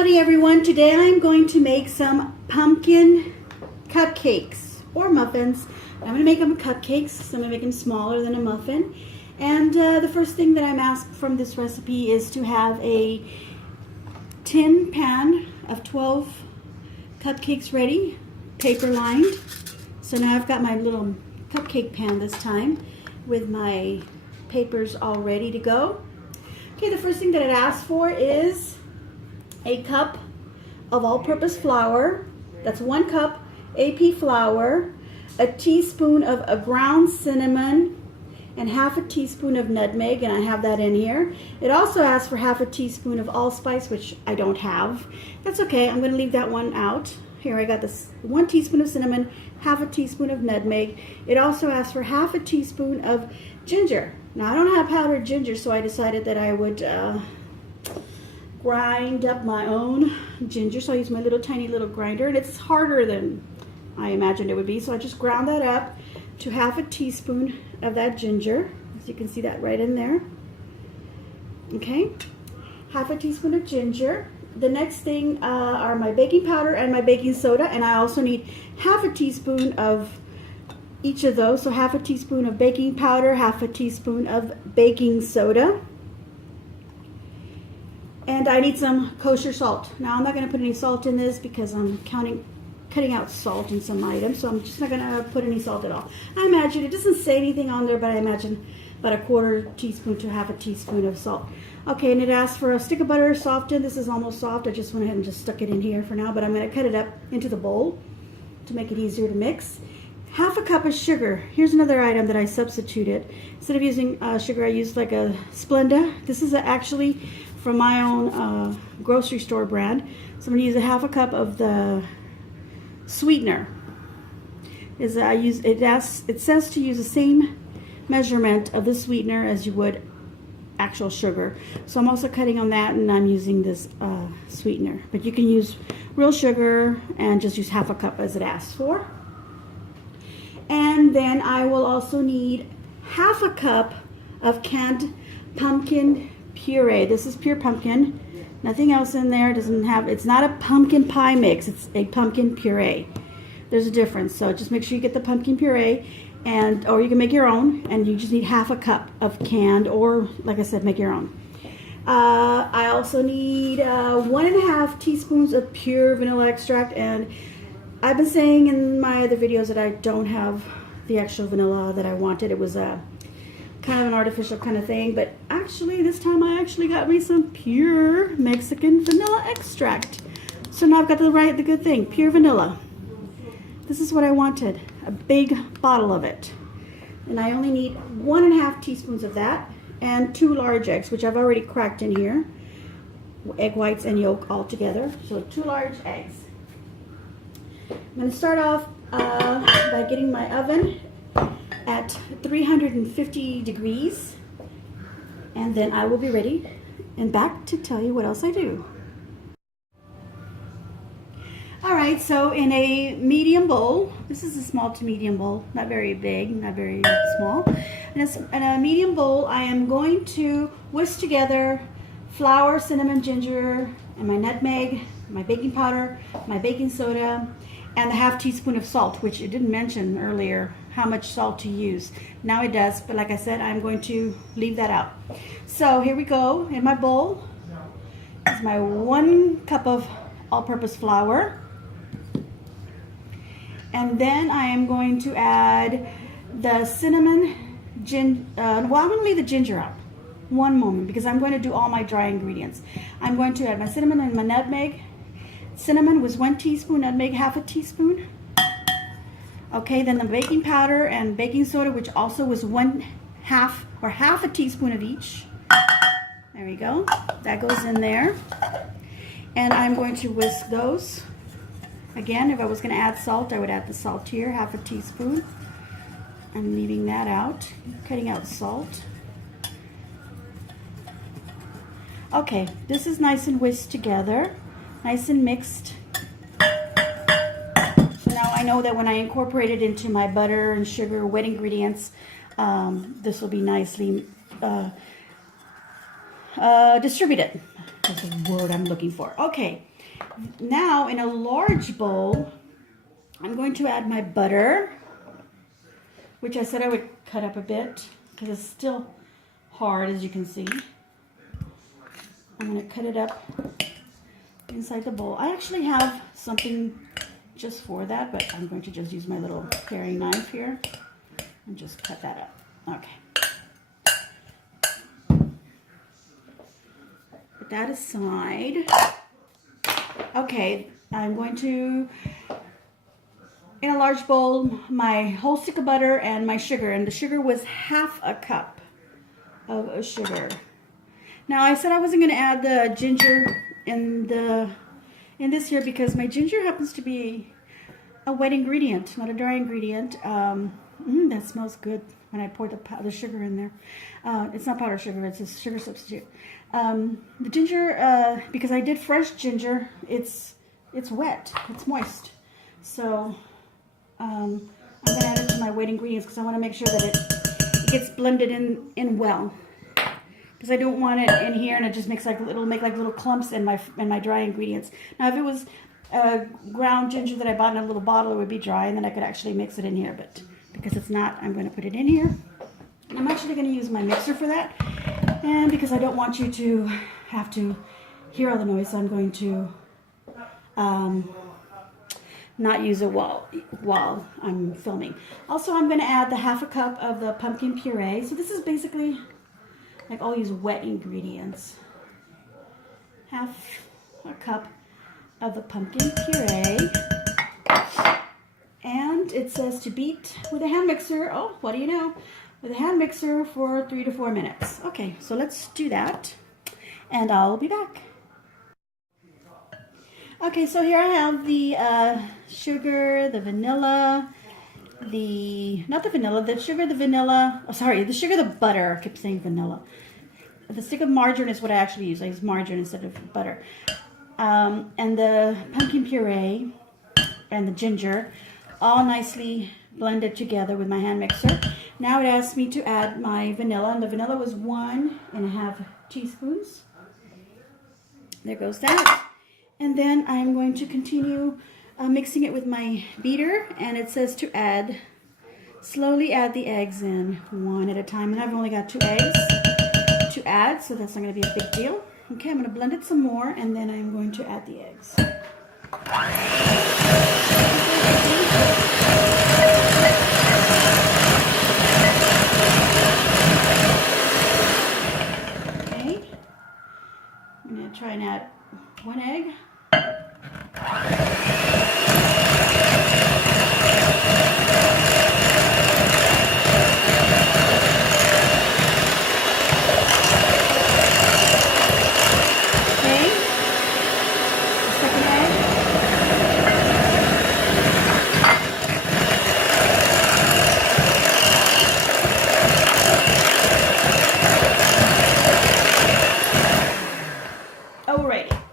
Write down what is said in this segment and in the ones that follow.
Howdy everyone, today I'm going to make some pumpkin cupcakes or muffins. I'm going to make them cupcakes, so I'm going to make them smaller than a muffin. And the first thing that I'm asked from this recipe is to have a tin pan of 12 cupcakes ready, paper lined. So now I've got my little cupcake pan this time with my papers all ready to go. Okay, the first thing that it asks for is a cup of all-purpose flour. That's 1 cup AP flour, a teaspoon of a ground cinnamon, and half a teaspoon of nutmeg, and I have that in here. It also asks for half a teaspoon of allspice, which I don't have. That's okay, I'm going to leave that one out. Here I got this 1 teaspoon of cinnamon, half a teaspoon of nutmeg. It also asks for half a teaspoon of ginger. Now I don't have powdered ginger, so I decided that I would grind up my own ginger. So I use my tiny little grinder, and it's harder than I imagined it would be. So I just ground that up to half a teaspoon of that ginger. As you can see that right in there. Okay, half a teaspoon of ginger. The next thing are my baking powder and my baking soda, and I also need half a teaspoon of each of those. So half a teaspoon of baking powder, half a teaspoon of baking soda. And I need some kosher salt. Now I'm not going to put any salt in this because I'm cutting out salt in some items, so I'm just not going to put any salt at all. I imagine, it doesn't say anything on there, but I imagine about a 1/4 teaspoon to half a teaspoon of salt. Okay, and it asks for a stick of butter softened. This is almost soft. I just went ahead and just stuck it in here for now, but I'm going to cut it up into the bowl to make it easier to mix. Half a cup of sugar. Here's another item that I substituted. Instead of using sugar, I used like a Splenda. This is actually from my own grocery store brand. So I'm going to use a half a cup of the sweetener. It says to use the same measurement of the sweetener as you would actual sugar. So I'm also cutting on that, and I'm using this sweetener. But you can use real sugar and just use half a cup as it asks for. And then I will also need half a cup of canned pumpkin puree. This is pure pumpkin. Nothing else in there. It's not a pumpkin pie mix. It's a pumpkin puree. There's a difference. So just make sure you get the pumpkin puree, or you can make your own, and you just need half a cup of canned, or like I said, make your own. I also need 1.5 teaspoons of pure vanilla extract, and I've been saying in my other videos that I don't have the actual vanilla that I wanted. It was a kind of an artificial kind of thing, but actually this time I actually got me some pure Mexican vanilla extract. So now I've got the good thing, pure vanilla. This is what I wanted, a big bottle of it. And I only need 1.5 teaspoons of that, and 2 large eggs, which I've already cracked in here. Egg whites and yolk all together, so 2 large eggs. I'm going to start off by getting my oven at 350 degrees, and then I will be ready and back to tell you what else I do. Alright, so in a medium bowl, this is a small to medium bowl, not very big, not very small. In a medium bowl, I am going to whisk together flour, cinnamon, ginger, and my nutmeg, my baking powder, my baking soda, and a half teaspoon of salt, which it didn't mention earlier how much salt to use. Now it does, but like I said, I'm going to leave that out. So here we go. In my bowl is my 1 cup of all-purpose flour. And then I am going to add the cinnamon, I'm going to leave the ginger out. One moment, because I'm going to do all my dry ingredients. I'm going to add my cinnamon and my nutmeg. Cinnamon was 1 teaspoon, nutmeg half a teaspoon. Okay, then the baking powder and baking soda, which also was half a teaspoon of each. There we go. That goes in there. And I'm going to whisk those. Again, if I was going to add salt, I would add the salt here, half a teaspoon. I'm leaving that out, cutting out salt. Okay, this is nice and whisked together, nice and mixed. So now I know that when I incorporate it into my butter and sugar, wet ingredients, this will be nicely distributed. That's the word I'm looking for. Okay, Now in a large bowl, I'm going to add my butter, which I said I would cut up a bit because it's still hard, as you can see. I'm going to cut it up inside the bowl. I actually have something just for that, but I'm going to just use my little paring knife here and just cut that up. Okay. Put that aside. Okay, I'm going to, in a large bowl, my whole stick of butter and my sugar, and the sugar was half a cup of sugar. Now I said I wasn't going to add the ginger in this here because my ginger happens to be a wet ingredient, not a dry ingredient. That smells good when I pour the sugar in there. It's not powdered sugar, it's a sugar substitute. The ginger, because I did fresh ginger, it's wet, it's moist. So I'm going to add it to my wet ingredients because I want to make sure that it gets blended in well. Because I don't want it in here and it just makes like it'll make like little clumps in my dry ingredients. Now if it was ground ginger that I bought in a little bottle, it would be dry and then I could actually mix it in here. But because it's not, I'm going to put it in here. And I'm actually going to use my mixer for that. And because I don't want you to have to hear all the noise, I'm going to not use it while I'm filming. Also, I'm going to add the half a cup of the pumpkin puree. So this is basically like all these wet ingredients. Half a cup of the pumpkin puree. And it says to beat with a hand mixer. Oh, what do you know? With a hand mixer for 3 to 4 minutes. Okay, so let's do that. And I'll be back. Okay, so here I have the sugar, the vanilla, the sugar, the butter. I kept saying vanilla. The stick of margarine is what I actually use. I use margarine instead of butter. And the pumpkin puree and the ginger all nicely blended together with my hand mixer. Now it asks me to add my vanilla, and the vanilla was 1.5 teaspoons. There goes that. And then I'm going to continue mixing it with my beater, and it says to slowly add the eggs in one at a time. And I've only got 2 eggs to add, so that's not going to be a big deal. Okay, I'm going to blend it some more, and then I'm going to add the eggs. Okay, I'm going to try and add 1 egg.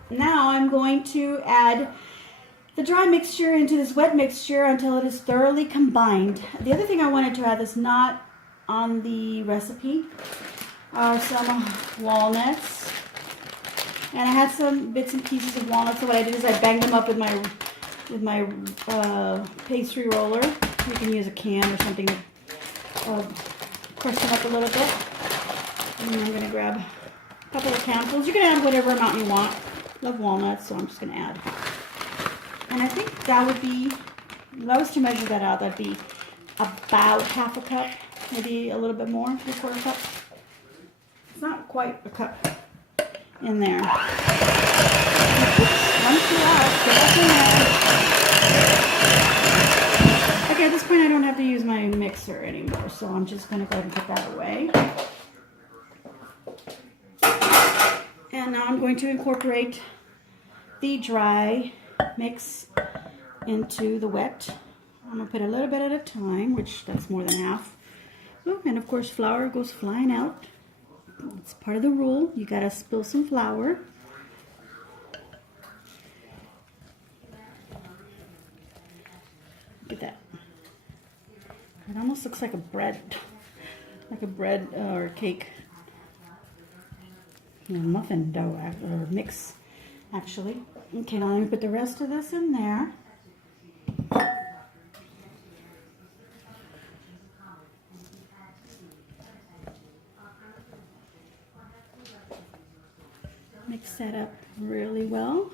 Now I'm going to add the dry mixture into this wet mixture until it is thoroughly combined. The other thing I wanted to add that's not on the recipe are some walnuts. And I had some bits and pieces of walnuts, so what I did is I banged them up with my pastry roller. You can use a can or something to crush them up a little bit. And then I'm going to grab a couple of handfuls. You can add whatever amount you want. Love walnuts, so I'm just going to add. And I think that would be, if I was to measure that out, that'd be about half a cup, maybe a little bit more, 3/4 cup. It's not quite a cup in there. One too out, get back in there. Okay, at this point I don't have to use my mixer anymore, so I'm just going to go ahead and put that away. And now I'm going to incorporate the dry mix into the wet. I'm going to put a little bit at a time, which that's more than half. Oh, and of course flour goes flying out. It's part of the rule. You got to spill some flour. Look at that. It almost looks like a bread or cake. Muffin dough or mix, actually. Okay, now let me put the rest of this in there. Mix that up really well.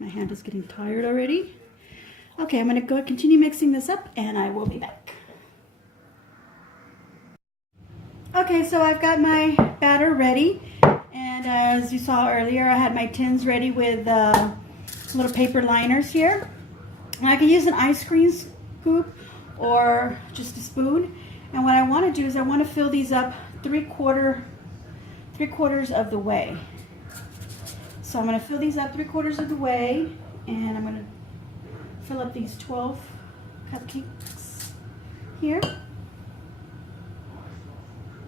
My hand is getting tired already. Okay, I'm going to go continue mixing this up and I will be back. Okay, so I've got my batter ready, and as you saw earlier, I had my tins ready with little paper liners here. And I can use an ice cream scoop or just a spoon. And what I want to do is I want to fill these up three quarters of the way. So I'm going to fill these up 3/4 of the way, and I'm going to fill up these 12 cupcakes here.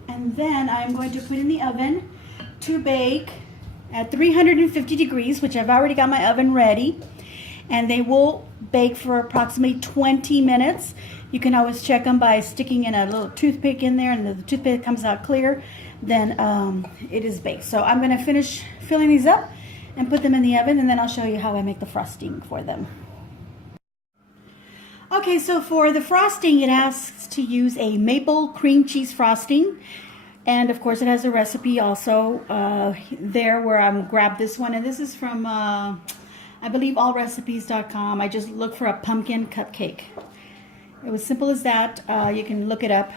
And then I'm going to put in the oven to bake at 350 degrees, which I've already got my oven ready. And they will bake for approximately 20 minutes. You can always check them by sticking in a little toothpick in there, and the toothpick comes out clear, then it is baked. So I'm going to finish filling these up and put them in the oven, and then I'll show you how I make the frosting for them. Okay, so for the frosting, it asks to use a maple cream cheese frosting. And of course, it has a recipe also there where I'm grabbed this one. And this is from, I believe, allrecipes.com. I just looked for a pumpkin cupcake. It was simple as that. You can look it up,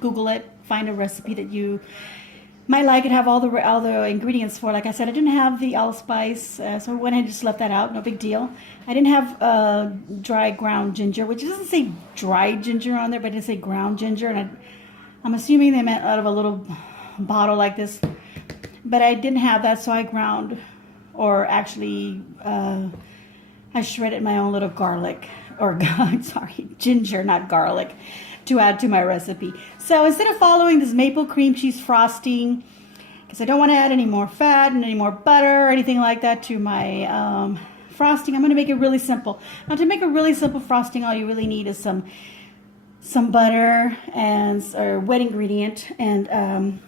Google it, find a recipe that you might like it, have all the ingredients for. Like I said, I didn't have the allspice, so I went ahead and just left that out. No big deal. I didn't have dry ground ginger, which doesn't say dried ginger on there, but it did say ground ginger, and I'm assuming they meant out of a little bottle like this. But I didn't have that, so I ground, or actually, I shredded my own little garlic, or sorry, ginger, not garlic, to add to my recipe. So instead of following this maple cream cheese frosting, because I don't want to add any more fat and any more butter or anything like that to my frosting, I'm going to make it really simple. Now, to make a really simple frosting, all you really need is some butter and or wet ingredient and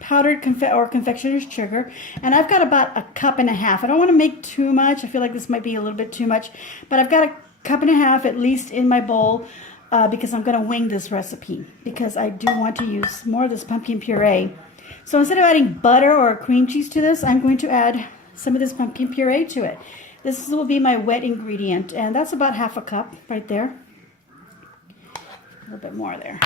powdered confectioner's sugar. And I've got about 1.5 cups. I don't want to make too much. I feel like this might be a little bit too much, but I've got 1.5 cups at least in my bowl. Because I'm going to wing this recipe, because I do want to use more of this pumpkin puree. So instead of adding butter or cream cheese to this, I'm going to add some of this pumpkin puree to it. This will be my wet ingredient, and that's about 1/2 cup right there. A little bit more there.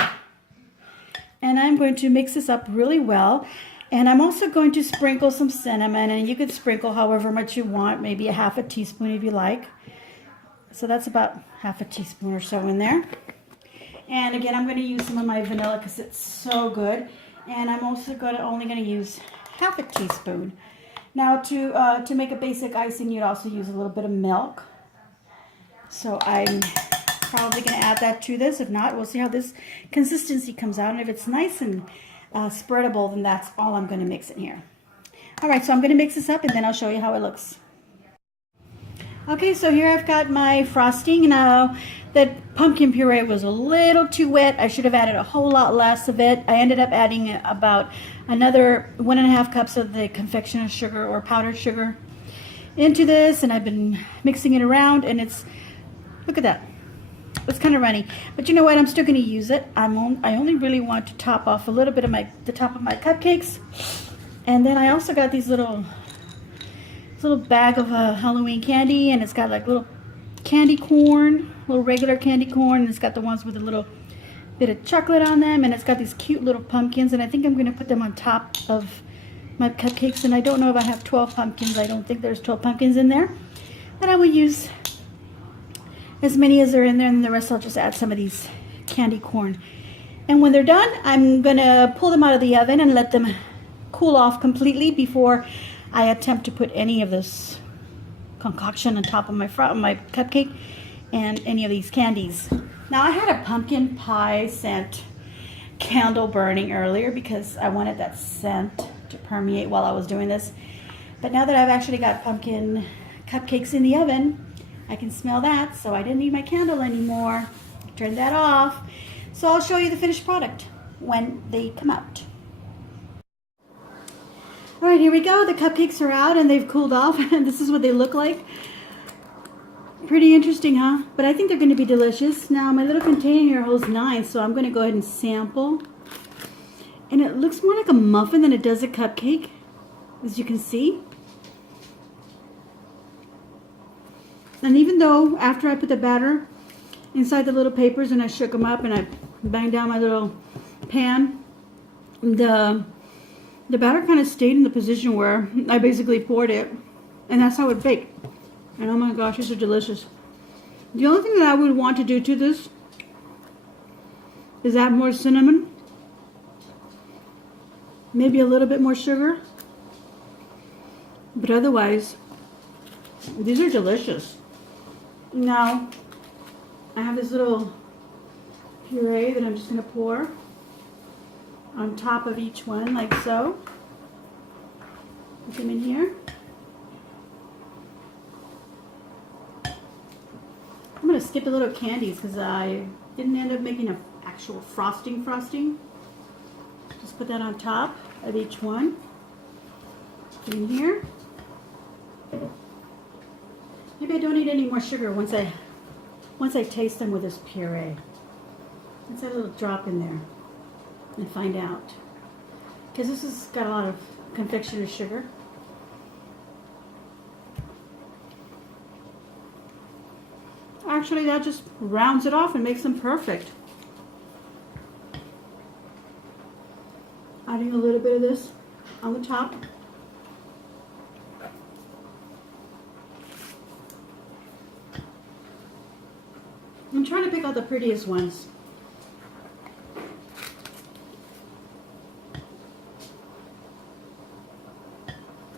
And I'm going to mix this up really well. And I'm also going to sprinkle some cinnamon, and you could sprinkle however much you want, maybe 1/2 teaspoon if you like. So that's about 1/2 teaspoon or so in there. And again, I'm going to use some of my vanilla because it's so good. And I'm also only going to use 1/2 teaspoon. Now, to make a basic icing, you'd also use a little bit of milk. So I'm probably going to add that to this. If not, we'll see how this consistency comes out. And if it's nice and spreadable, then that's all I'm going to mix in here. All right, so I'm going to mix this up, and then I'll show you how it looks. Okay, so here I've got my frosting. Now, the pumpkin puree was a little too wet. I should have added a whole lot less of it. I ended up adding about another 1.5 cups of the confectioner's sugar or powdered sugar into this, and I've been mixing it around, and look at that. It's kind of runny. But you know what? I'm still going to use it. I only really want to top off a little bit of the top of my cupcakes. And then I also got these little bag of Halloween candy, and it's got like little candy corn, little regular candy corn, and it's got the ones with a little bit of chocolate on them, and it's got these cute little pumpkins, and I think I'm going to put them on top of my cupcakes. And I don't know if I have 12 pumpkins. I don't think there's 12 pumpkins in there, but I will use as many as are in there, and the rest I'll just add some of these candy corn. And when they're done, I'm going to pull them out of the oven and let them cool off completely before I attempt to put any of this concoction on top of my cupcake and any of these candies. Now, I had a pumpkin pie scent candle burning earlier because I wanted that scent to permeate while I was doing this. But now that I've actually got pumpkin cupcakes in the oven, I can smell that, so I didn't need my candle anymore. Turn that off. So I'll show you the finished product when they come out. All right, here we go. The cupcakes are out and they've cooled off. And this is what they look like. Pretty interesting, huh? But I think they're going to be delicious. Now, my little container here holds 9, so I'm going to go ahead and sample. And it looks more like a muffin than it does a cupcake, as you can see. And even though after I put the batter inside the little papers and I shook them up and I banged down my little pan, the batter kind of stayed in the position where I basically poured it, and that's how it baked. And oh my gosh, these are delicious. The only thing that I would want to do to this is add more cinnamon, maybe a little bit more sugar, but otherwise these are delicious. Now I have this little puree that I'm just going to pour on top of each one, like so. Put them in here. I'm going to skip the little candies because I didn't end up making an actual frosting. Just put that on top of each one. Put in here. Maybe I don't need any more sugar once I taste them with this puree. Let's add a little drop in there and find out. Because this has got a lot of confectioner's sugar. Actually, that just rounds it off and makes them perfect. Adding a little bit of this on the top. I'm trying to pick out the prettiest ones.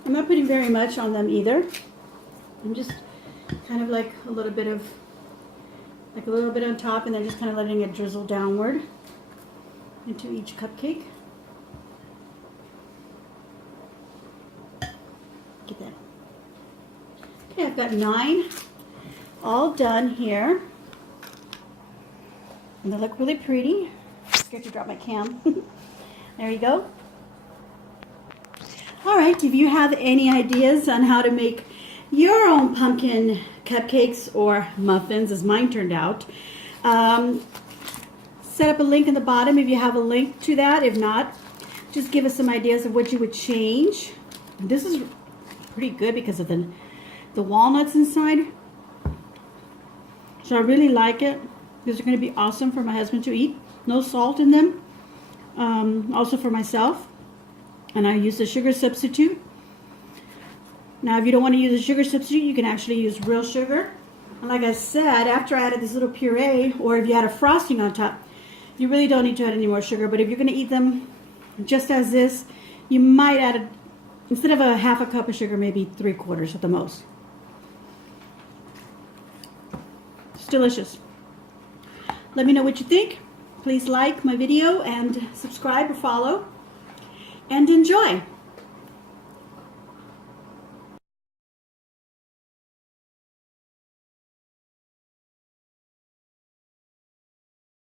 I'm not putting very much on them either. I'm just kind of like a little bit on top, and then just kind of letting it drizzle downward into each cupcake. Get that. Okay, I've got 9 all done here. And they look really pretty. I'm scared to drop my cam. There you go. Alright, if you have any ideas on how to make your own pumpkin cupcakes or muffins, as mine turned out, set up a link in the bottom if you have a link to that. If not, just give us some ideas of what you would change. This is pretty good because of the walnuts inside. So I really like it. These are going to be awesome for my husband to eat. No salt in them. Also for myself. And I use the sugar substitute. Now if you don't want to use a sugar substitute, you can actually use real sugar. And like I said, after I added this little puree, or if you add a frosting on top, you really don't need to add any more sugar. But if you're going to eat them just as this, you might add, instead of a half a cup of sugar, maybe 3/4 at the most. It's delicious. Let me know what you think. Please like my video and subscribe or follow. And enjoy.